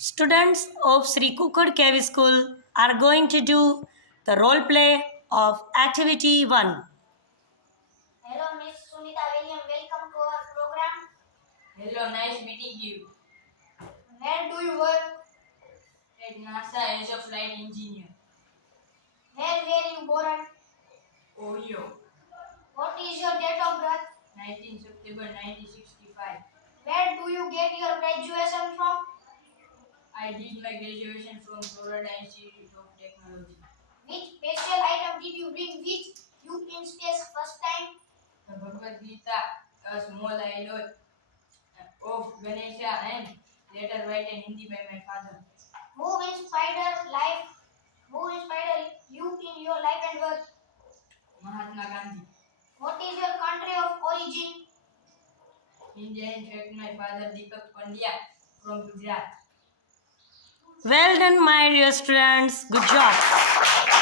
Students of Sri Kukad KV School are going to do the role play of Activity 1. Hello, Miss Sunita William. Welcome to our program. Hello, nice meeting you. Where do you work? At NASA as a flight engineer. Where were you born? Ohio, What is your date of birth? 19 September 1965. Where do you get your graduation from? I did my graduation from Florida Institute of Technology. Which special item did you bring with you in space first time? The Bhagavad Gita, a small island of Ganesha, and later written in Hindi by my father. Who inspired life? Who inspired you in your life and work? Mahatma Gandhi. What is your country of origin? India, in fact, my father Deepak Pandya from Gujarat. Well done, my dear students. Good job.